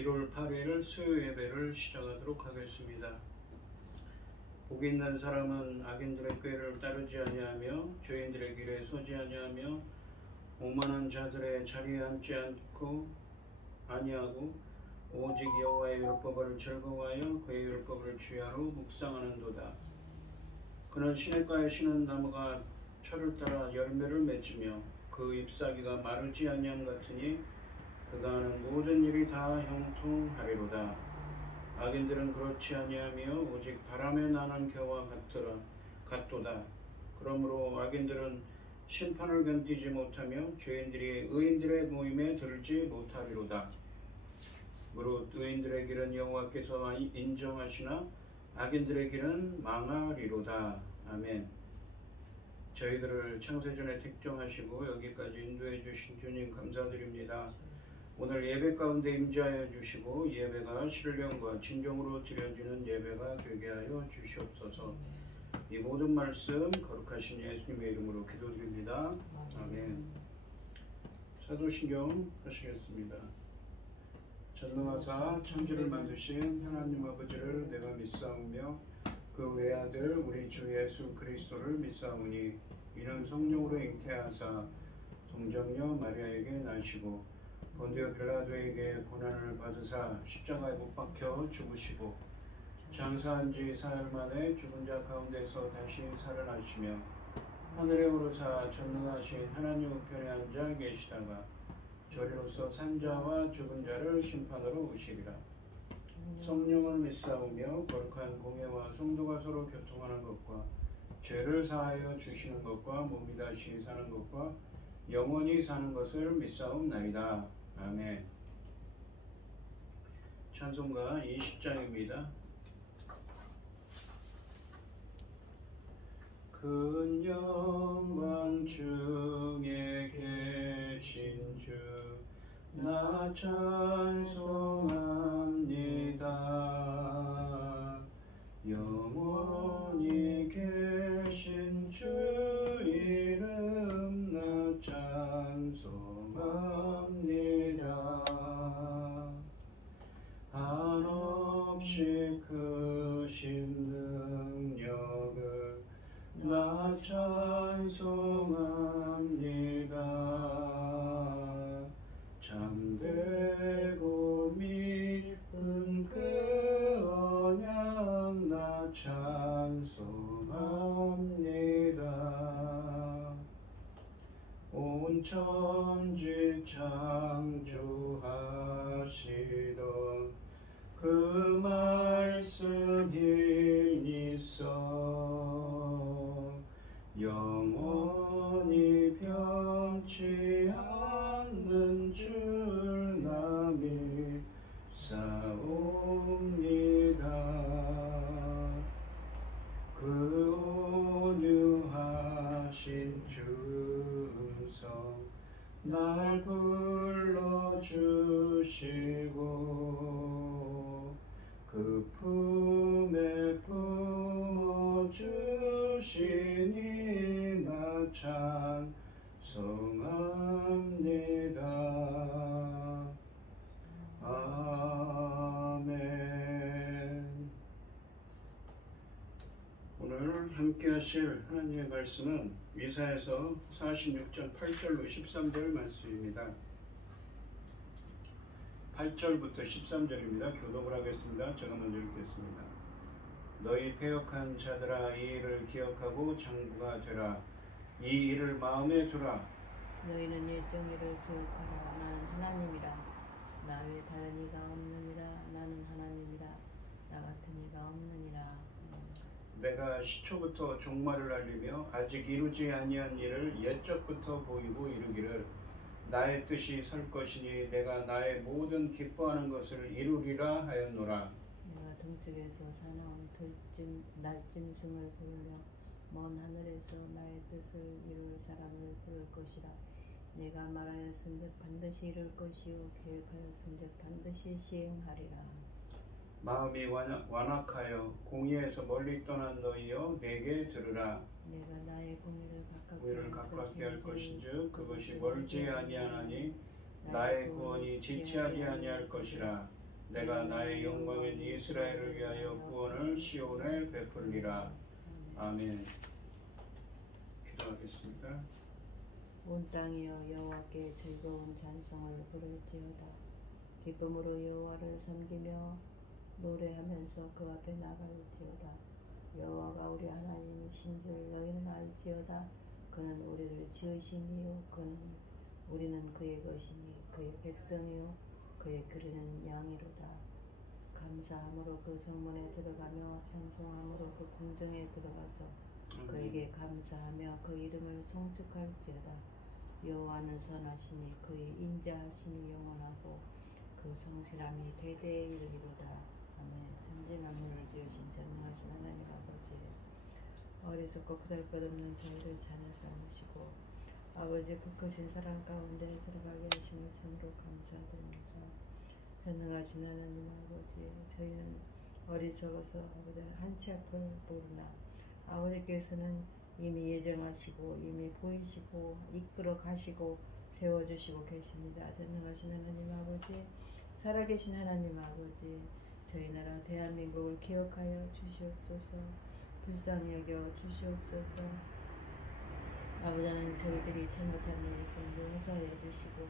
1월 8일 수요 예배를 시작하도록 하겠습니다. 복이 있는 사람은 악인들의 꾀를 따르지 아니하며 죄인들의 길에 서지 아니하며 오만한 자들의 자리에 앉지 아니하고 오직 여호와의 율법을 즐거워하여 그의 율법을 주야로 묵상하는도다. 그는 시냇가에 심은 나무가 철을 따라 열매를 맺으며 그 잎사귀가 마르지 아니함 같으니 그가 하는 모든 일이 다 형통하리로다. 악인들은 그렇지 아니하며 오직 바람에 나는 겨와 같도다. 그러므로 악인들은 심판을 견디지 못하며 죄인들이 의인들의 모임에 들지 못하리로다. 무릇 의인들의 길은 여호와께서 인정하시나 악인들의 길은 망하리로다. 아멘. 저희들을 창세전에 택정하시고 여기까지 인도해 주신 주님 감사드립니다. 오늘 예배 가운데 임재하여 주시고 예배가 신령과 진정으로 드려지는 예배가 되게 하여 주시옵소서. 이 모든 말씀 거룩하신 예수님의 이름으로 기도드립니다. 아멘. 사도신경 하시겠습니다. 전능하사 천지를 만드신 하나님 아버지를 내가 믿사오며 그 외아들 우리 주 예수 그리스도를 믿사오니 이는 성령으로 잉태하사 동정녀 마리아에게 나시고 본디오 빌라도에게 고난을 받으사 십자가에 못 박혀 죽으시고 장사한 지 사흘 만에 죽은 자 가운데서 다시 살아나시며 하늘에 오르사 전능하신 하나님 우편에 앉아 계시다가 저리로서 산자와 죽은 자를 심판하러 오시리라. 성령을 믿사오며 거룩한 공예와 성도가 서로 교통하는 것과 죄를 사하여 주시는 것과 몸이 다시 사는 것과 영원히 사는 것을 믿사옵나이다. 아멘. 찬송가 20장입니다. 큰 영광 중에 계신 주 나 찬송합니다. 영원히 계신 주 이름 나 찬송합니다. 한없이 크신 능력을 나 찬송합니다. 참되고 믿음 그 언약 나 찬송합니다. 온 천지 창조하시던 그 말씀 힘 있어 영원히 변치 않는 줄 나 믿사옵니다. 그 온유하신 중성 날 불러주시고 그 품에 품어주시니 나 찬송합니다. 아멘. 오늘 함께 하실 하나님의 말씀은 이사야서 46장 8절로 13절 말씀입니다. 8절부터 13절입니다. 교독을 하겠습니다. 제가 먼저 읽겠습니다. 너희 패역한 자들아 이 일을 기억하고 장구가 되라. 이 일을 마음에 두라. 너희는 이 정의를 기억하라. 나는 하나님이라. 나 외에 다른 이가 없느니라. 나는 하나님이라. 나 같은 이가 없느니라. 내가 시초부터 종말을 알리며 아직 이루지 아니한 일을 옛적부터 보이고 이루기를 나의 뜻이 설 것이니 내가 나의 모든 기뻐하는 것을 이루리라 하였노라. 내가 동쪽에서 사나운 날짐승을 부르려 먼 하늘에서 나의 뜻을 이룰 사람을 부를 것이라. 내가 말하였은즉 반드시 이룰 것이요 계획하였은즉 반드시 시행하리라. 마음이 완악하여 공의에서 멀리 떠난 너희여 내게 들으라. 내가 나의 공의를 가깝게 할 것인즉 그것이 멀지 아니하나니 나의 구원이 지체하지 아니할 것이라. 내가 나의 영광인 이스라엘을 위하여 구원을 시온에 베풀리라. 아멘. 기도하겠습니다. 온 땅이여 여호와께 즐거운 찬송을 부를지어다. 기쁨으로 여호와를 섬기며 노래하면서 그 앞에 나갈지어다. 여호와가 우리 하나님이신 줄 너희는 알지어다. 그는 우리를 지으신 이요 우리는 그의 것이니 그의 백성이요 그의 기르는 양이로다. 감사함으로 그 성문에 들어가며 찬송함으로 그 궁정에 들어가서 그에게 감사하며 그 이름을 송축할지어다. 여호와는 선하시니 그의 인자하심이 영원하고 그 성실함이 대대에 이르리로다. 아멘. 천지 만물을 지으신 전능하신 하나님 아버지, 어리석고 보잘것없는 저희를 찾아 삼으시고 아버지 그 크신 사랑 가운데 들어가게 하심을 참으로 감사드립니다. 전능하신 하나님 아버지, 저희는 어리석어서 아버지는 한치 앞을 모르나 아버지께서는 이미 예정하시고 이미 보이시고 이끌어 가시고 세워주시고 계십니다. 전능하신 하나님 아버지, 살아계신 하나님 아버지, 저희 나라 대한민국을 기억하여 주시옵소서. 불쌍히 여겨 주시옵소서. 아버지는 저희들이 잘못한 일에서 용서해 주시고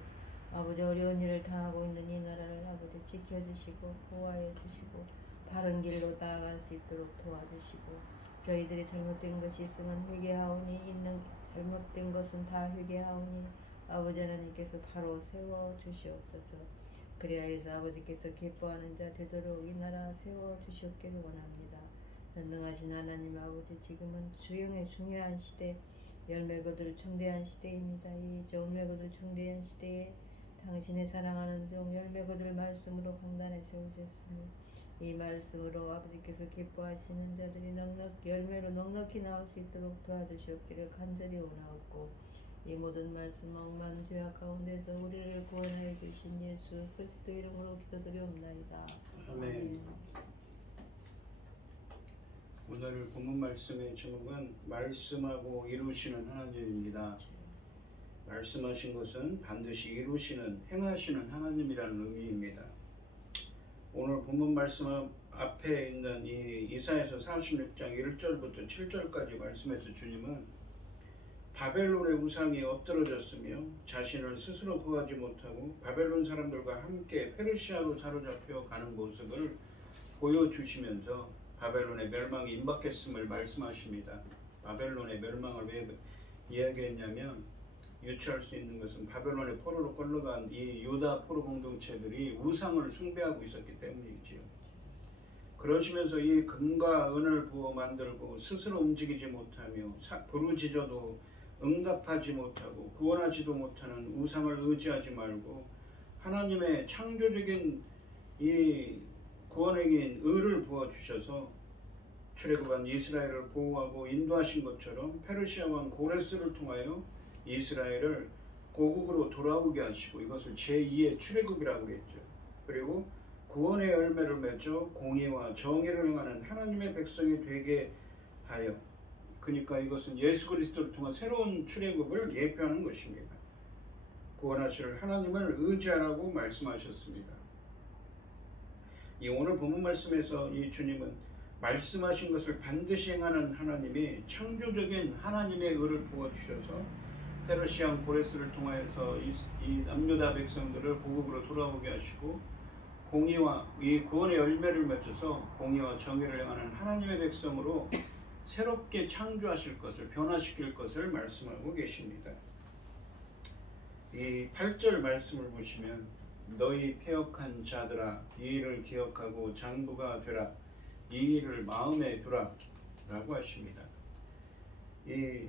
아버지 어려운 일을 당하고 있는 이 나라를 아버지 지켜주시고 보호하여 주시고 바른 길로 나아갈 수 있도록 도와주시고 저희들이 잘못된 것이 있으면 회개하오니 있는 잘못된 것은 다 회개하오니 아버지 하나님께서 바로 세워 주시옵소서. 그리하여서 아버지께서 기뻐하는 자 되도록 이 나라 세워 주시옵기를 원합니다. 전능하신 하나님 아버지, 지금은 주영의 중요한 시대, 열매 거둘 중대한 시대입니다. 이 열매 거둘 중대한 시대에 당신의 사랑하는 종 열매 거둘 말씀으로 강단에 세우셨으니 이 말씀으로 아버지께서 기뻐하시는 자들이 열매로 넉넉히 나올 수 있도록 도와주시옵기를 간절히 원하옵고, 이 모든 말씀 억만 죄악 가운데서 우리를 구원하여 주신 예수 그리스도 이름으로 기도드리옵나이다. 아멘. 오늘 본문 말씀의 제목은 말씀하고 이루시는 하나님입니다. 말씀하신 것은 반드시 이루시는, 행하시는 하나님이라는 의미입니다. 오늘 본문 말씀 앞에 있는 이 이사야서 46장 1절부터 7절까지 말씀에서 주님은 바벨론의 우상이 엎드러졌으며 자신을 스스로 구하지 못하고 바벨론 사람들과 함께 페르시아로 사로잡혀 가는 모습을 보여주시면서 바벨론의 멸망이 임박했음을 말씀하십니다. 바벨론의 멸망을 왜 이야기했냐면, 유추할 수 있는 것은 바벨론의 포로로 끌려간 이 유다 포로 공동체들이 우상을 숭배하고 있었기 때문이지요. 그러시면서 이 금과 은을 부어 만들고 스스로 움직이지 못하며 부르짖어도 응답하지 못하고 구원하지도 못하는 우상을 의지하지 말고 하나님의 창조적인 이 구원행인 의를 부어주셔서 출애굽한 이스라엘을 보호하고 인도하신 것처럼 페르시아 왕 고레스를 통하여 이스라엘을 고국으로 돌아오게 하시고, 이것을 제2의 출애굽이라고 했죠. 그리고 구원의 열매를 맺어 공의와 정의를 행하는 하나님의 백성이 되게 하여, 그러니까 이것은 예수 그리스도를 통한 새로운 출애굽을 예표하는 것입니다. 구원하실 하나님을 의지하라고 말씀하셨습니다. 이 오늘 본문 말씀에서 이 주님은 말씀하신 것을 반드시 행하는 하나님이 창조적인 하나님의 의를 부어주셔서 페르시아 고레스를 통하여서 이 남유다 백성들을 고국으로 돌아오게 하시고 공의와 이 구원의 열매를 맺어서 공의와 정의를 행하는 하나님의 백성으로 새롭게 창조하실 것을, 변화시킬 것을 말씀하고 계십니다. 이 8절 말씀을 보시면 너희 패역한 자들아 이 일을 기억하고 장부가 되라, 이 일을 마음에 두라 라고 하십니다. 이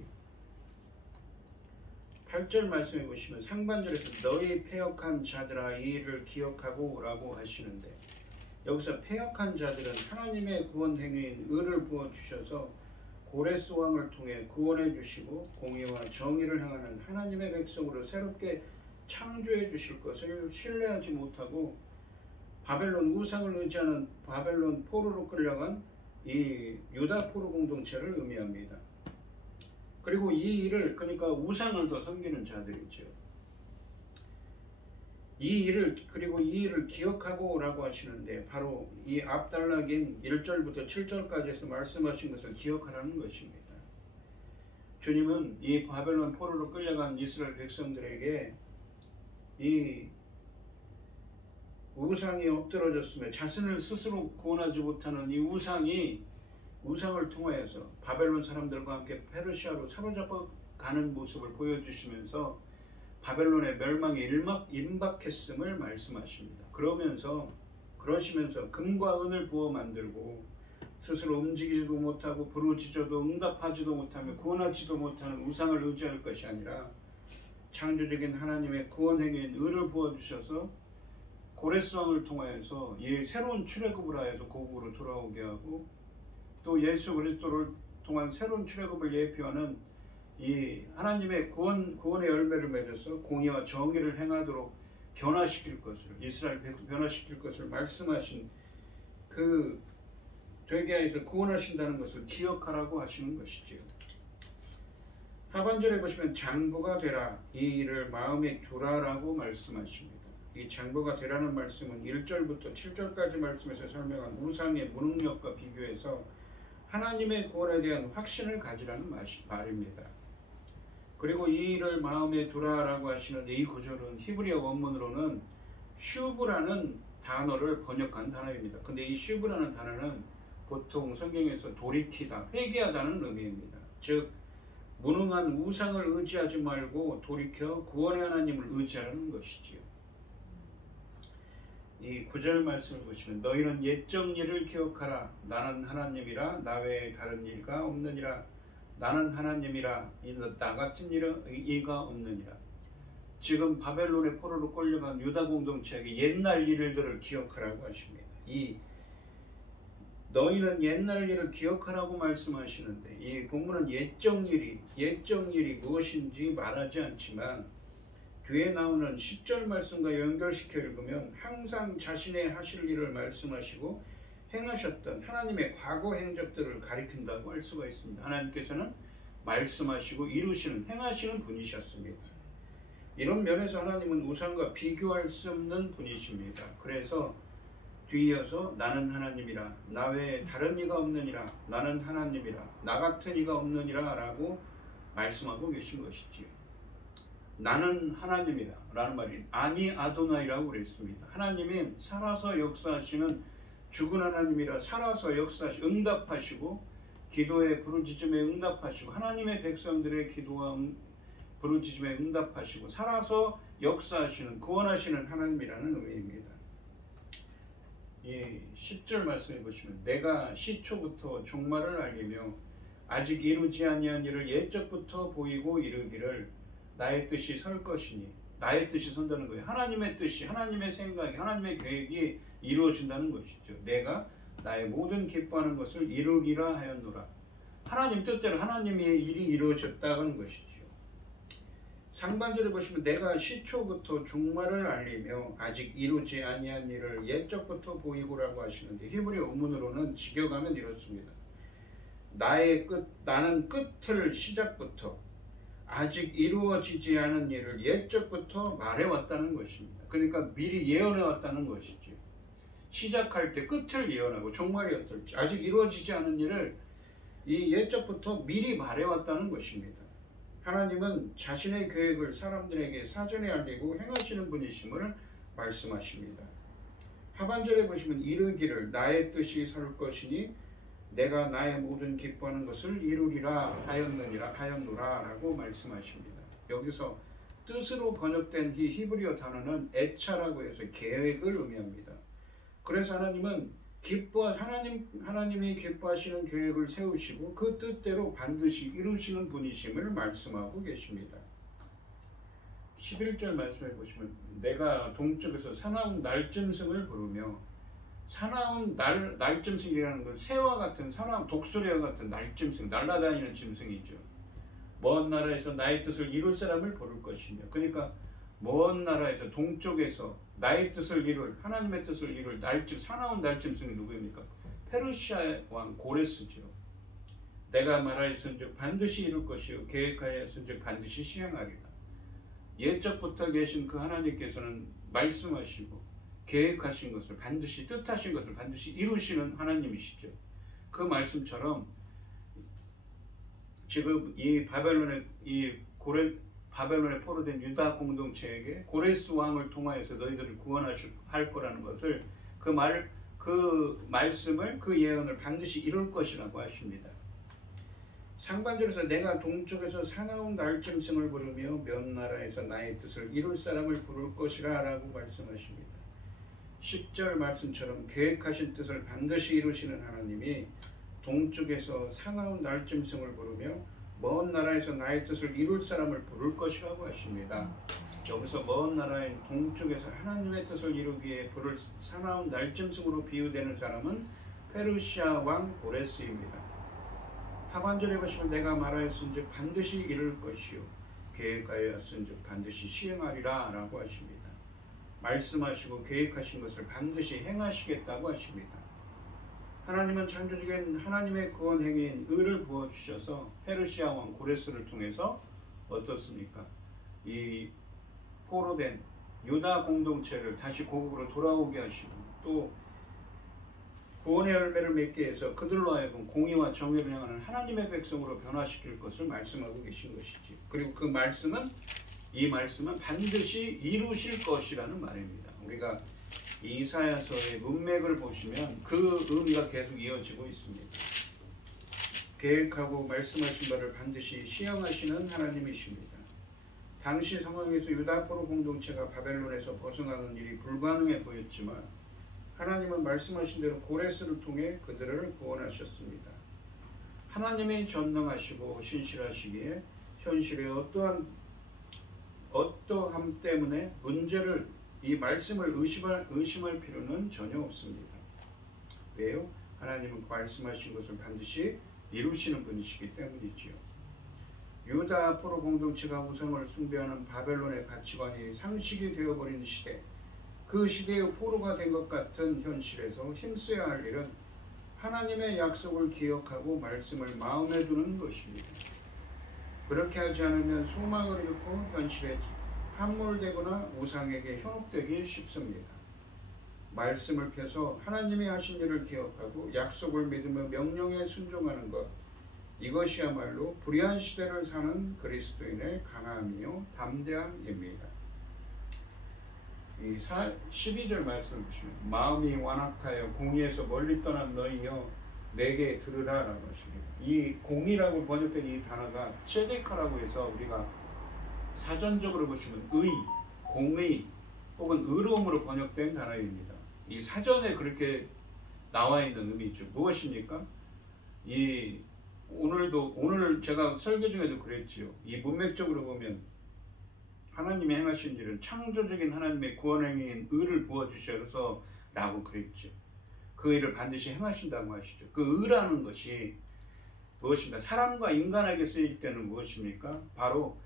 8절 말씀해 보시면 상반절에서 너희 패역한 자들아 이 일을 기억하고 라고 하시는데, 여기서 패역한 자들은 하나님의 구원 행위인 의를 부어주셔서 고레스 왕을 통해 구원해 주시고 공의와 정의를 행하는 하나님의 백성으로 새롭게 창조해 주실 것을 신뢰하지 못하고 바벨론 우상을 의지하는 바벨론 포로로 끌려간 이 유다 포로 공동체를 의미합니다. 그리고 이 일을, 그러니까 우상을 더 섬기는 자들이죠. 그리고 이 일을 기억하고라고 하시는데 바로 이 앞단락인 1절부터 7절까지에서 말씀하신 것을 기억하라는 것입니다. 주님은 이 바벨론 포로로 끌려간 이스라엘 백성들에게 이 우상이 엎드러졌으며 자신을 스스로 구원하지 못하는 이 우상을 통하여서 바벨론 사람들과 함께 페르시아로 사로잡아 가는 모습을 보여주시면서 바벨론의 멸망에 임박했음을 말씀하십니다. 그러시면서 금과 은을 부어 만들고 스스로 움직이지도 못하고 부르짖어도 응답하지도 못하며 구원하지도 못하는 우상을 의지할 것이 아니라 창조적인 하나님의 구원 행위인 을을 부어주셔서 고레스왕을 통하여서 이 새로운 출애굽을 하여서 고국으로 돌아오게 하고 또 예수 그리스도를 통한 새로운 출애굽을 예표하는 이 하나님의 구원의 열매를 맺어서 공의와 정의를 행하도록 이스라엘 변화시킬 것을 말씀하신 그 되게 하여서 구원하신다는 것을 기억하라고 하시는 것이지요. 하반절에 보시면 장부가 되라 이 일을 마음에 두라라고 말씀하십니다. 이 장부가 되라는 말씀은 1절부터 7절까지 말씀에서 설명한 우상의 무능력과 비교해서 하나님의 구원에 대한 확신을 가지라는 말입니다. 그리고 이 일을 마음에 두라라고 하시는데 이 구절은 히브리어 원문으로는 슈브라는 단어를 번역한 단어입니다. 근데 이 슈브라는 단어는 보통 성경에서 돌이키다, 회개하다는 의미입니다. 즉 무능한 우상을 의지하지 말고 돌이켜 구원의 하나님을 의지하는 것이지요. 이 9절 말씀을 보시면 너희는 옛적 일을 기억하라. 나는 하나님이라 나 외에 다른 이가 없느니라. 나는 하나님이라 나 같은 이가 없느니라. 지금 바벨론의 포로로 끌려간 유다 공동체에게 옛날 일들을 기억하라고 하십니다. 너희는 옛날 일을 기억하라고 말씀하시는데 이 본문은 옛적 일이 무엇인지 말하지 않지만 뒤에 나오는 10절 말씀과 연결시켜 읽으면 항상 자신의 하실 일을 말씀하시고 행하셨던 하나님의 과거 행적들을 가리킨다고 할 수가 있습니다. 하나님께서는 말씀하시고 이루시는 행하시는 분이셨습니다. 이런 면에서 하나님은 우상과 비교할 수 없는 분이십니다. 그래서 뒤이어서 나는 하나님이라 나 외에 다른 이가 없느니라 나는 하나님이라 나 같은 이가 없느니라 라고 말씀하고 계신 것이지요. 나는 하나님이라 라는 말이 아니 아도나이라고 그랬습니다. 하나님은 살아서 역사하시는 죽은 하나님이라 살아서 역사하시고 응답하시고 기도의 부르짖음에 응답하시고 하나님의 백성들의 기도와 부르짖음에 응답하시고 살아서 역사하시는 구원하시는 하나님이라는 의미입니다. 이 10절 말씀해 보시면 내가 시초부터 종말을 알리며 아직 이루지 아니한 일을 옛적부터 보이고 이르기를 나의 뜻이 설 것이니 나의 뜻이 선다는 거예요. 하나님의 뜻이 하나님의 생각이 하나님의 계획이 이루어진다는 것이죠. 내가 나의 모든 기뻐하는 것을 이루리라 하였노라. 하나님 뜻대로 하나님의 일이 이루어졌다는 것이죠. 상반절에 보시면 내가 시초부터 종말을 알리며 아직 이루지 아니한 일을 옛적부터 보이고라고 하시는데 히브리 원문으로는 직역하면 이렇습니다. 나는 끝을 시작부터 아직 이루어지지 않은 일을 옛적부터 말해왔다는 것입니다. 그러니까 미리 예언해왔다는 것이죠. 시작할 때 끝을 예언하고 종말이 어떨지 아직 이루어지지 않은 일을 이 옛적부터 미리 말해왔다는 것입니다. 하나님은 자신의 계획을 사람들에게 사전에 알리고 행하시는 분이심을 말씀하십니다. 하반절에 보시면 이르기를 나의 뜻이 설 것이니 내가 나의 모든 기뻐하는 것을 이루리라 하였노라 라고 말씀하십니다. 여기서 뜻으로 번역된 이 히브리어 단어는 에차라고 해서 계획을 의미합니다. 그래서 하나님은 하나님이 기뻐하시는 계획을 세우시고 그 뜻대로 반드시 이루시는 분이심을 말씀하고 계십니다. 11절 말씀해 보시면 내가 동쪽에서 사나운 날짐승을 부르며 사나운 날짐승이라는 건 새와 같은 사나운 독수리와 같은 날짐승 날아다니는 짐승이죠. 먼 나라에서 나의 뜻을 이룰 사람을 부를 것이며 그러니까 먼 나라에서 동쪽에서 나의 뜻을 이룰 하나님의 뜻을 이룰 사나운 날짐승이 누구입니까? 페르시아 왕 고레스죠. 내가 말하였은즉 반드시 이룰 것이요 계획하였은즉 반드시 시행하리라. 옛적부터 계신 그 하나님께서는 말씀하시고 계획하신 것을 반드시 뜻하신 것을 반드시 이루시는 하나님이시죠. 그 말씀처럼 지금 이 바벨론에 포로된 유다 공동체에게 고레스 왕을 통하여서 너희들을 구원할 거라는 것을 그 말씀을 그 예언을 반드시 이룰 것이라고 하십니다. 상반절에서 내가 동쪽에서 사나운 날짐승을 부르며 몇 나라에서 나의 뜻을 이룰 사람을 부를 것이라 라고 말씀하십니다. 10절 말씀처럼 계획하신 뜻을 반드시 이루시는 하나님이 동쪽에서 사나운 날짐승을 부르며 먼 나라에서 나의 뜻을 이룰 사람을 부를 것이라고 하십니다. 여기서 먼 나라인 동쪽에서 하나님의 뜻을 이루기 위해 부를 사나운 날짐승으로 비유되는 사람은 페르시아 왕 고레스입니다. 하반절에 보시면 내가 말하였은즉 반드시 이룰 것이요 계획하였은즉 반드시 시행하리라 라고 하십니다. 말씀하시고 계획하신 것을 반드시 행하시겠다고 하십니다. 하나님은 창조적인 하나님의 구원 행위인 의를 부어주셔서 페르시아 왕 고레스를 통해서 어떻습니까? 이 포로된 유다 공동체를 다시 고국으로 돌아오게 하시고 또 구원의 열매를 맺게 해서 그들로 하여금 공의와 정의를 향하는 하나님의 백성으로 변화시킬 것을 말씀하고 계신 것이지. 그리고 이 말씀은 반드시 이루실 것이라는 말입니다. 우리가 이사야서의 문맥을 보시면 그 의미가 계속 이어지고 있습니다. 계획하고 말씀하신 바를 반드시 시행하시는 하나님이십니다. 당시 상황에서 유다 포로 공동체가 바벨론에서 벗어나는 일이 불가능해 보였지만 하나님은 말씀하신 대로 고레스를 통해 그들을 구원하셨습니다. 하나님이 전능하시고 신실하시기에 현실의 어떠함 때문에 이 말씀을 의심할 필요는 전혀 없습니다. 왜요? 하나님은 말씀하신 것을 반드시 이루시는 분이시기 때문이지요. 유다 포로 공동체가 우상을 숭배하는 바벨론의 가치관이 상식이 되어버린 시대, 그 시대의 포로가 된 것 같은 현실에서 힘써야 할 일은 하나님의 약속을 기억하고 말씀을 마음에 두는 것입니다. 그렇게 하지 않으면 소망을 잃고 현실에 함몰되거나 우상에게 현혹되기 쉽습니다. 말씀을 펴서 하나님이 하신 일을 기억하고 약속을 믿으며 명령에 순종하는 것, 이것이야말로 불의한 시대를 사는 그리스도인의 강함이요 담대함입니다. 이 12절 말씀을 보시면 마음이 완악하여 공의에서 멀리 떠난 너희여 내게 들으라 라고 하십니다. 이 공의라고 번역된 이 단어가 체데카라고 해서 우리가 사전적으로 보시면 의, 공의 혹은 의로움으로 번역된 단어입니다. 이 사전에 그렇게 나와 있는 의미죠. 무엇입니까? 오늘 제가 설교 중에도 그랬지요. 이 문맥적으로 보면 하나님이 행하신 일은 창조적인 하나님의 구원 행위인 의를 부어주셔서 라고 그랬죠. 그 일을 반드시 행하신다고 하시죠. 그 의라는 것이 무엇입니까? 사람과 인간에게 쓰일 때는 무엇입니까? 바로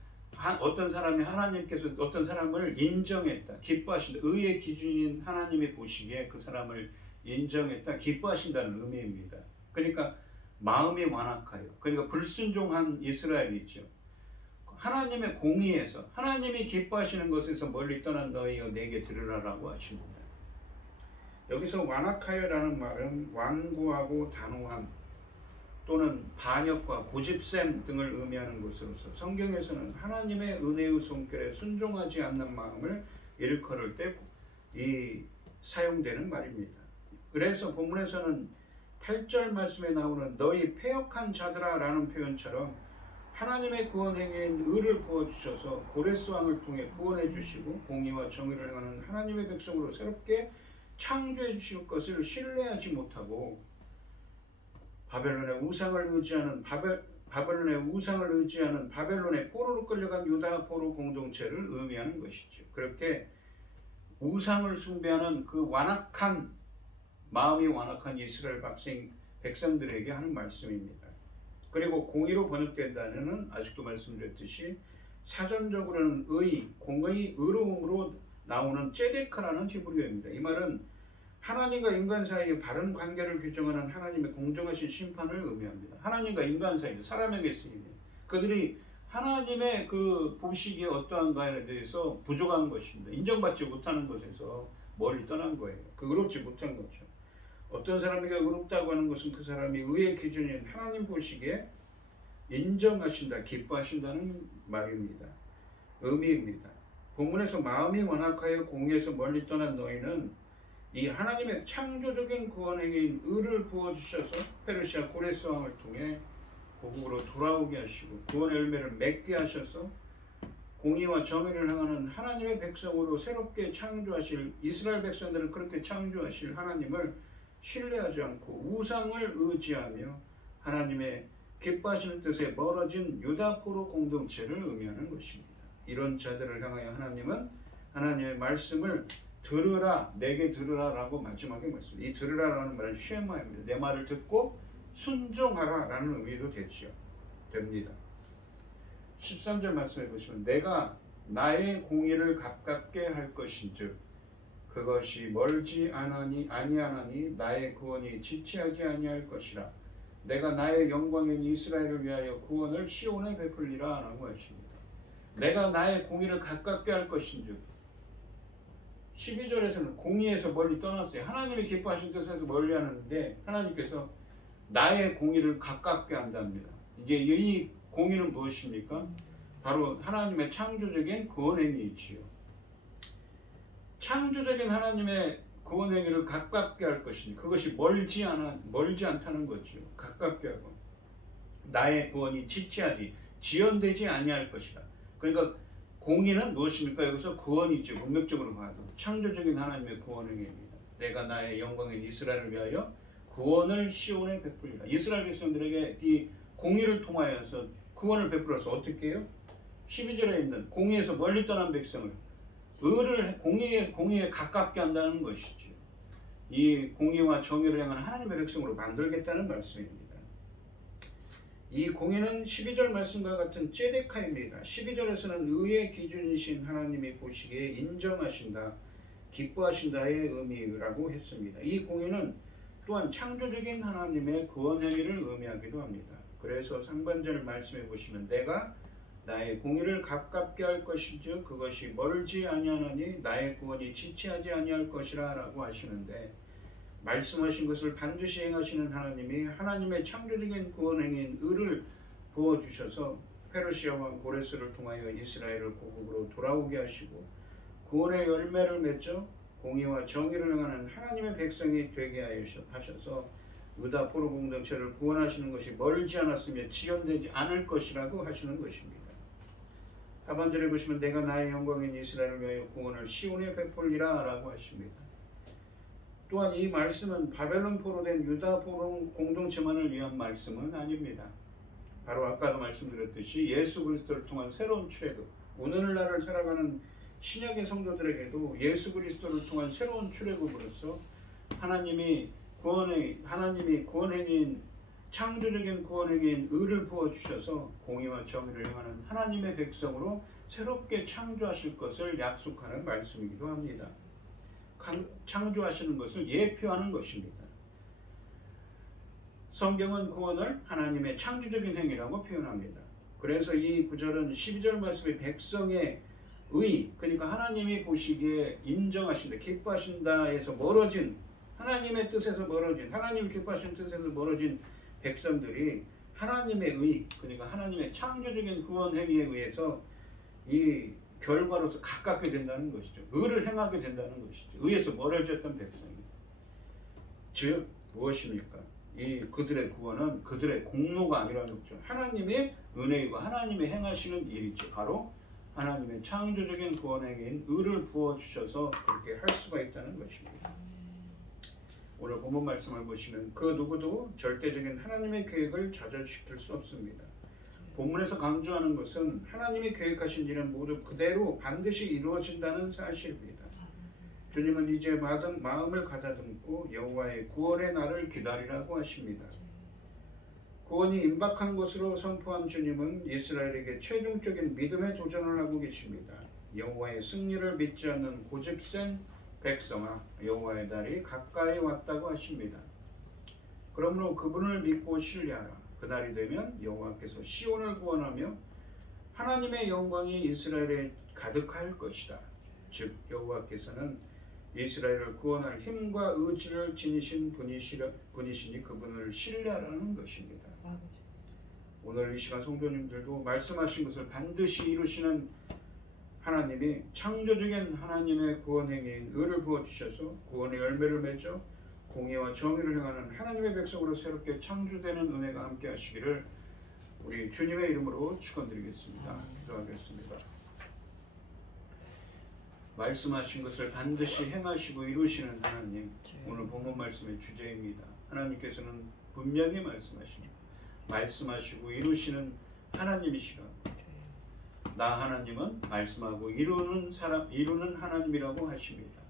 어떤 사람이 하나님께서 어떤 사람을 인정했다, 기뻐하신다. 의의 기준인 하나님이 보시기에 그 사람을 인정했다, 기뻐하신다는 의미입니다. 그러니까 마음이 완악하여, 그러니까 불순종한 이스라엘이죠. 하나님의 공의에서 하나님이 기뻐하시는 것에서 멀리 떠난 너희여 내게 들으라라고 하십니다. 여기서 완악하여라는 말은 완고하고 단호한 또는 반역과 고집셈 등을 의미하는 것으로서 성경에서는 하나님의 은혜의 손길에 순종하지 않는 마음을 일컬을 때 사용되는 말입니다. 그래서 본문에서는 8절 말씀에 나오는 너희 패역한 자들아 라는 표현처럼 하나님의 구원 행위인 의를 부어주셔서 고레스 왕을 통해 구원해 주시고 공의와 정의를 행하는 하나님의 백성으로 새롭게 창조해 주실 것을 신뢰하지 못하고 바벨론의 우상을 의지하는 바벨론의 포로로 끌려간 유다 포로 공동체를 의미하는 것이죠. 그렇게 우상을 숭배하는 그 마음이 완악한 이스라엘 백성들에게 하는 말씀입니다. 그리고 공의로 번역된 단어는 아직도 말씀드렸듯이 사전적으로는 의, 공의, 의로움으로 나오는 째데카라는 히브리어입니다. 이 말은 하나님과 인간 사이의 바른 관계를 규정하는 하나님의 공정하신 심판을 의미합니다. 하나님과 인간 사이, 사람에게 쓰이는 그들이 하나님의 그 보시기에 어떠한가에 대해서 부족한 것입니다. 인정받지 못하는 것에서 멀리 떠난 거예요. 그 의롭지 못한 거죠. 어떤 사람에게 의롭다고 하는 것은 그 사람이 의의 기준인 하나님 보시기에 인정하신다, 기뻐하신다는 말입니다. 의미입니다. 본문에서 마음이 완악하여 공의에서 멀리 떠난 너희는 이 하나님의 창조적인 구원행위인 의를 부어주셔서 페르시아 고레스 왕을 통해 고국으로 돌아오게 하시고 구원의 열매를 맺게 하셔서 공의와 정의를 행하는 하나님의 백성으로 새롭게 창조하실 이스라엘 백성들을 그렇게 창조하실 하나님을 신뢰하지 않고 우상을 의지하며 하나님의 기뻐하시는 뜻에 멀어진 유다 포로 공동체를 의미하는 것입니다. 이런 자들을 향하여 하나님은 하나님의 말씀을 들으라, 내게 들으라 라고 마지막에 말씀합니다. 이 들으라라는 말은 쉐마입니다. 내 말을 듣고 순종하라 라는 의미도 됩니다. 13절 말씀해 보시면 내가 나의 공의를 가깝게 할 것인즉 그것이 멀지 아니하나니 나의 구원이 지체하지 아니할 것이라. 내가 나의 영광인 이스라엘을 위하여 구원을 시온에 베풀리라 라고 하십니다. 내가 나의 공의를 가깝게 할 것인즉 12절에서는 공의에서 멀리 떠났어요. 하나님이 기뻐하신 뜻에서 멀리 하는데 하나님께서 나의 공의를 가깝게 한답니다. 이제 이 공의는 무엇입니까? 바로 하나님의 창조적인 구원행위이지요. 창조적인 하나님의 구원행위를 가깝게 할 것이니 그것이 멀지 않다는 거죠. 가깝게 하고 나의 구원이 지연되지 아니할 것이다. 그러니까 공의는 무엇입니까? 여기서 구원이죠. 문맥적으로 봐도 창조적인 하나님의 구원행위입니다. 내가 나의 영광인 이스라엘을 위하여 구원을 시온에 베풀리라. 이스라엘 백성들에게 이 공의를 통하여서 구원을 베풀어서 어떻게 해요? 12절에 있는 공의에서 멀리 떠난 백성을 의를 공의에 가깝게 한다는 것이죠. 이 공의와 정의를 향한 하나님의 백성으로 만들겠다는 말씀입니다. 이 공의는 12절 말씀과 같은 째데카입니다. 12절에서는 의의 기준이신 하나님이 보시기에 인정하신다, 기뻐하신다의 의미라고 했습니다. 이 공의는 또한 창조적인 하나님의 구원 행위를 의미하기도 합니다. 그래서 상반절 말씀해 보시면 내가 나의 공의를 가깝게 할 것이죠. 그것이 멀지 아니하나니 나의 구원이 지체하지 아니할 것이라 라고 하시는데 말씀하신 것을 반드시 행하시는 하나님이 하나님의 창조적인 구원 행위인 의를 부어주셔서 페르시아 왕 고레스를 통하여 이스라엘을 고국으로 돌아오게 하시고 구원의 열매를 맺어 공의와 정의를 행하는 하나님의 백성이 되게 하셔서 유다 포로 공동체를 구원하시는 것이 멀지 않았으며 지연되지 않을 것이라고 하시는 것입니다. 하반절에 보시면 내가 나의 영광인 이스라엘을 위하여 구원을 시온에 베풀리라 라고 하십니다. 또한 이 말씀은 바벨론 포로 된 유다 포로 공동체만을 위한 말씀은 아닙니다. 바로 아까도 말씀드렸듯이 예수 그리스도를 통한 새로운 출애굽, 오늘날을 살아가는 신약의 성도들에게도 예수 그리스도를 통한 새로운 출애굽으로서 하나님이 구원행위인 창조적인 구원행위인 의를 부어주셔서 공의와 정의를 행하는 하나님의 백성으로 새롭게 창조하실 것을 약속하는 말씀이기도 합니다. 창조하시는 것을 예표하는 것입니다. 성경은 구원을 하나님의 창조적인 행위라고 표현합니다. 그래서 이 구절은 12절 말씀의 백성의 의, 그러니까 하나님이 보시기에 인정하신다, 기뻐하신다에서 멀어진 하나님의 뜻에서 멀어진 하나님이 기뻐하시는 뜻에서 멀어진 백성들이 하나님의 의, 그러니까 하나님의 창조적인 구원 행위에 의해서 이 결과로서 가깝게 된다는 것이죠. 의를 행하게 된다는 것이죠. 의에서 멀어졌던 백성이. 즉 무엇입니까? 이 그들의 구원은 그들의 공로가 아니라는 거죠. 하나님의 은혜이고 하나님의 행하시는 일이죠. 바로 하나님의 창조적인 구원 행위인 의를 부어주셔서 그렇게 할 수가 있다는 것입니다. 오늘 본문 말씀을 보시면 그 누구도 절대적인 하나님의 계획을 좌절시킬 수 없습니다. 본문에서 강조하는 것은 하나님이 계획하신 일은 모두 그대로 반드시 이루어진다는 사실입니다. 주님은 이제 마음을 가다듬고 여호와의 구원의 날을 기다리라고 하십니다. 구원이 임박한 것으로 선포한 주님은 이스라엘에게 최종적인 믿음의 도전을 하고 계십니다. 여호와의 승리를 믿지 않는 고집센 백성아, 여호와의 날이 가까이 왔다고 하십니다. 그러므로 그분을 믿고 신뢰하라. 그날이 되면 여호와께서 시온을 구원하며 하나님의 영광이 이스라엘에 가득할 것이다. 즉 여호와께서는 이스라엘을 구원할 힘과 의지를 지니신 분이시니 그분을 신뢰하라는 것입니다. 오늘 이 시간 성도님들도 말씀하신 것을 반드시 이루시는 하나님이 창조적인 하나님의 구원 행위인 의를 부어주셔서 구원의 열매를 맺어 공의와 정의를 행하는 하나님의 백성으로 새롭게 창조되는 은혜가 함께 하시기를 우리 주님의 이름으로 축원드리겠습니다. 기도하겠습니다. 말씀하신 것을 반드시 행하시고 이루시는 하나님, 오늘 본문 말씀의 주제입니다. 하나님께서는 분명히 말씀하시고 이루시는 하나님이시라. 나 하나님은 말씀하고 이루는 하나님이라고 하십니다.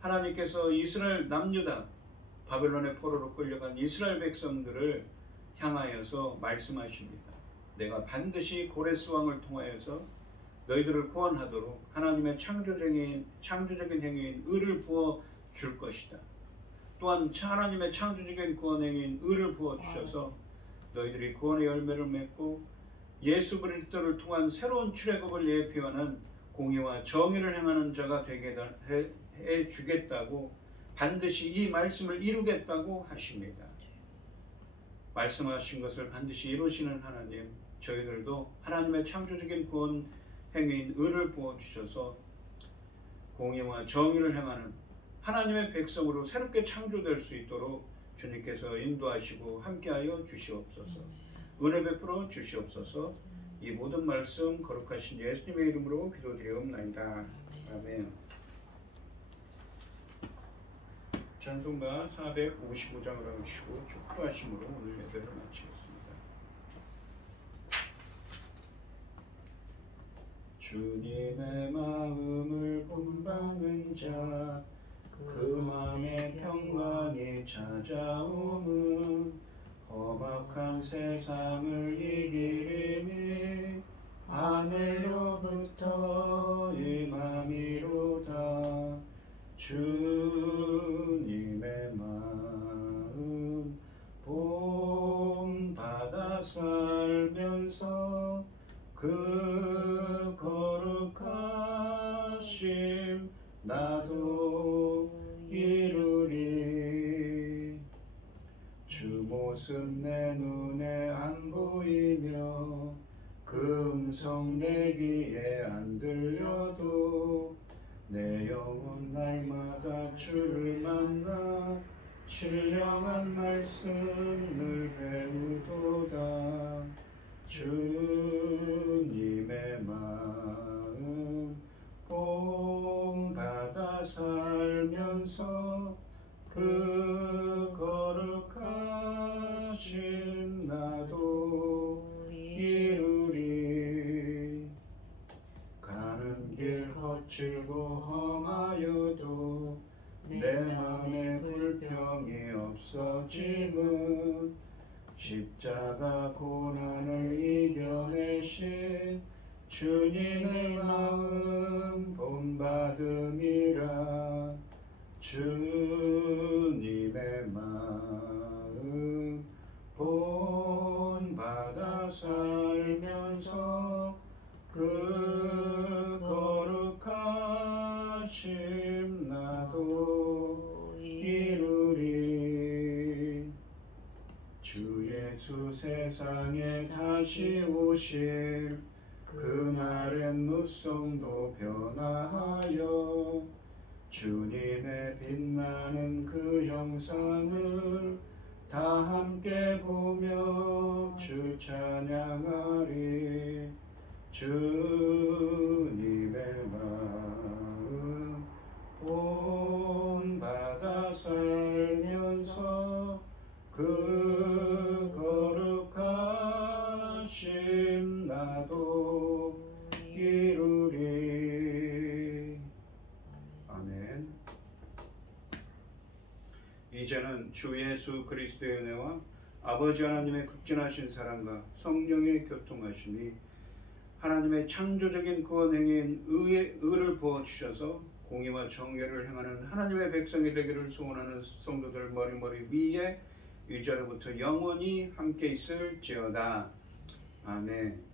하나님께서 이스라엘 남유다 바벨론의 포로로 끌려간 이스라엘 백성들을 향하여서 말씀하십니다. 내가 반드시 고레스 왕을 통하여서 너희들을 구원하도록 하나님의 창조적인 행위인 의를 부어 줄 것이다. 또한 하나님의 창조적인 구원 행위인 의를 부어 주셔서 너희들이 구원의 열매를 맺고 예수 그리스도를 통한 새로운 출애굽을 예표하는 공의와 정의를 행하는 자가 되게 해 주겠다고, 반드시 이 말씀을 이루겠다고 하십니다. 말씀하신 것을 반드시 이루시는 하나님, 저희들도 하나님의 창조적인 구원 행위인 의를 부어주셔서 공의와 정의를 행하는 하나님의 백성으로 새롭게 창조될 수 있도록 주님께서 인도하시고 함께하여 주시옵소서. 은혜 베풀어 주시옵소서. 이 모든 말씀 거룩하신 예수님의 이름으로 기도드리옵나이다. 아멘. 찬송가 455장을 하시고 축도하심으로 오늘 예배를 마치겠습니다. 주님의 마음을 본받는 자, 그 마음의 평강이 찾아오면 험악한 세상을 이기리니 하늘로부터 임함이로다. 주님의 마음 본받아 살면서 그 거룩하심 나도 이루리. 주 모습 내 눈에 안 보이며 그 음성 내 귀에 안 들려도 내 영혼 날마다 주를 만나 신령한 말씀을 배우도다. 주님의 마음 본받아 살면서 그 거룩하심 나도 이루리. 가는 길 거칠고 험하여도 내 맘에 불평이 없어짐은 십자가 고난을 이겨내신 주님의 마음 본받음이라. 주님의 마음 본받아 살면서 그 거룩하심 나도 이루리. 주 예수 세상에 다시 오실 그날엔 무성도 변화하여 주님의 빛나는 그 형상을 다 함께 보며 주 찬양하리. 주님의 마음 본받아 살면서 그 거룩하심 나도 이루리. 아멘. 이제는 주 예수 그리스도의 은혜와 아버지 하나님의 극진하신 사랑과 성령의 교통하심이 하나님의 창조적인 구원 행위인 의를 부어주셔서 공의와 정의를 행하는 하나님의 백성이 되기를 소원하는 성도들 머리머리 위에 이제로부터 영원히 함께 있을지어다. 아멘.